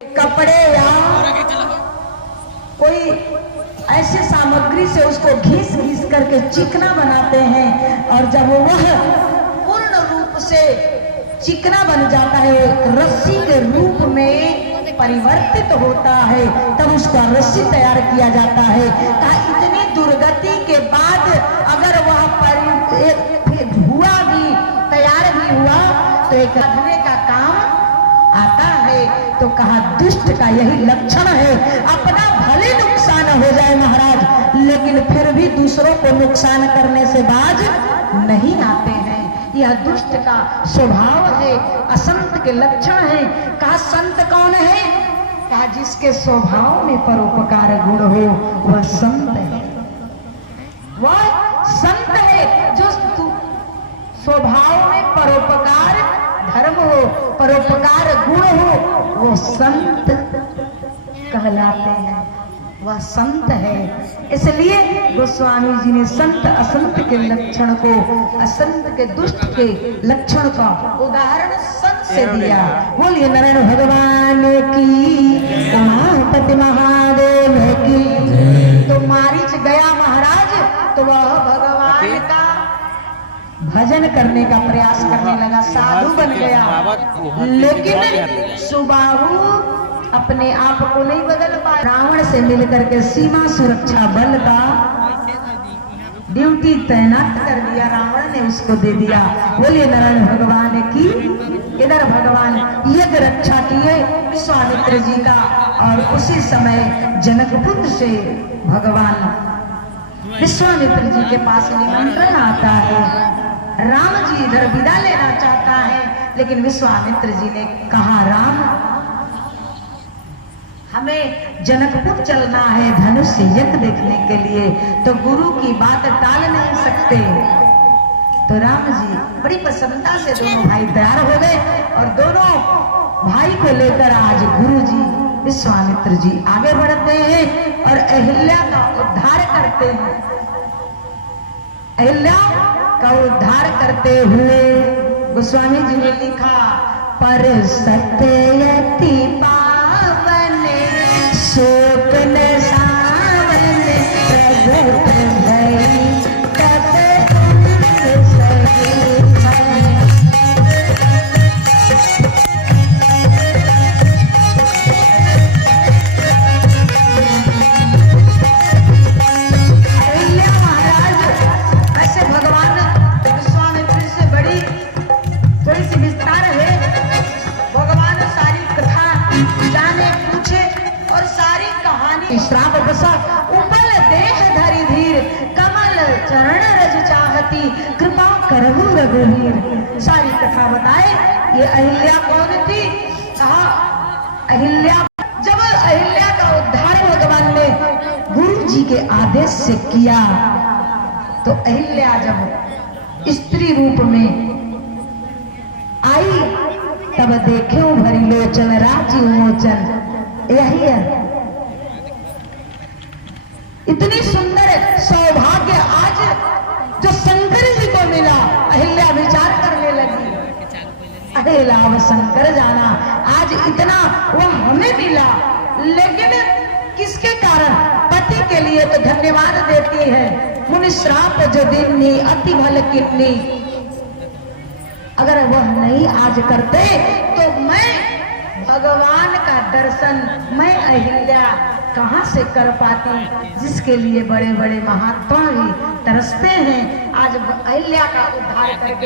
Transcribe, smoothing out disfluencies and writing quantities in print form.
कपड़े या कोई ऐसे सामग्री से उसको घिस घिस करके चिकना बनाते हैं और जब वह पूर्ण रूप से चिकना बन जाता है, रस्सी के रूप में परिवर्तित होता है, तब उसका रस्सी तैयार किया जाता है। इतनी दुर्गति के बाद अगर वह हुआ भी, तैयार भी हुआ तो एक रखने का काम आता है। तो कहा दुष्ट का यही लक्षण है, अपना भले नुकसान हो जाए महाराज, लेकिन फिर भी दूसरों को नुकसान करने से बाज नहीं आते हैं। यह दुष्ट का स्वभाव है, असंत के लक्षण है। कहा संत कौन है? कहा जिसके स्वभाव में परोपकार गुण हो वह संत है। वह संत है जो स्वभाव में परोपकार धर्म हो, परोपकार गुण हो, वो संत कहलाते हैं, वह संत है। इसलिए गोस्वामी जी ने संत असंत के लक्षण को, असंत के दुष्ट के लक्षण का उदाहरण संत से दिया। बोलिए नारायण भगवान की, उमापति महादेव की। तो मारीच गया महाराज, तो वह भगवान का भजन करने का प्रयास करने लगा, साधु बन गया। लेकिन सुबाहु अपने आप को नहीं बदल पाया। रावण से मिलकर के सीमा सुरक्षा बल का ड्यूटी तैनात कर दिया, रावण ने उसको दे दिया। बोलिए नारायण भगवान की। इधर भगवान यज्ञ रक्षा किए विश्वामित्र जी का, और उसी समय जनकपुर से भगवान विश्वामित्र जी के पास निमंत्रण आता है। राम जी इधर विदा लेना चाहता है, लेकिन विश्वामित्र जी ने कहा राम हमें जनकपुर चलना है धनुष से यज्ञ देखने के लिए, तो गुरु की बात टाल नहीं सकते। तो राम जी बड़ी प्रसन्नता से दोनों भाई तैयार हो गए और दोनों भाई को लेकर आज गुरु जी विश्वामित्र जी आगे बढ़ते हैं और अहिल्या का उद्धार करते हैं। अहिल्या का उद्धार करते हुए गोस्वामी जी ने लिखा, पर सत्ययति पावन शोक न सावन प्रगट भई तब सही। श्राप बसा उपल देह धरि धीर, कमल चरण रज चाहती कृपा करहु रघुवीर। सारी कथा बताए। ये अहिल्या कौन थी? कहा अहिल्या। जब अहिल्या का उद्धार भगवान ने गुरु जी के आदेश से किया, तो अहिल्या जब स्त्री रूप में आई, तब देखे भरी लोचन राजी मोचन। यही है इतनी सुंदर सौभाग्य आज जो शंकर जी को मिला। अहिल्या विचार करने लगी, अरे लाभ शंकर जाना, आज इतना वो हमें मिला, लेकिन किसके कारण? पति के लिए तो धन्यवाद देती है। मुनि श्राप जो दिन्नी अति भल किन्नी, अगर वह नहीं आज करते तो मैं भगवान का दर्शन मैं अहिल्या कहां से कर पाती, जिसके लिए बड़े बड़े महात्मा भी तरसते हैं। आज अहिल्या का उद्धार करके